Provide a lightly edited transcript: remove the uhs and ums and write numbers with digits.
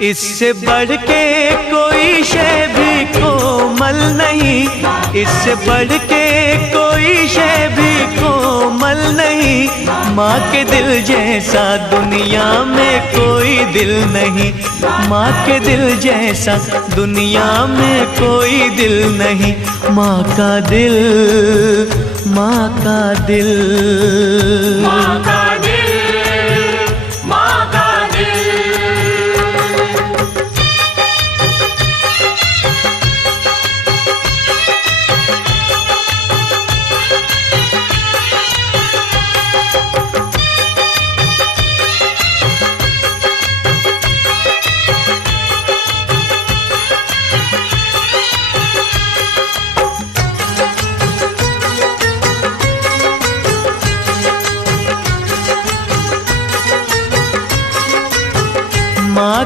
इससे बढ़ के कोई शय भी कोमल नहीं, इससे बढ़ के कोई शय भी कोमल नहीं। माँ के दिल जैसा दुनिया में कोई दिल नहीं, माँ के दिल जैसा दुनिया में कोई दिल नहीं। माँ का दिल, माँ का दिल, माँ का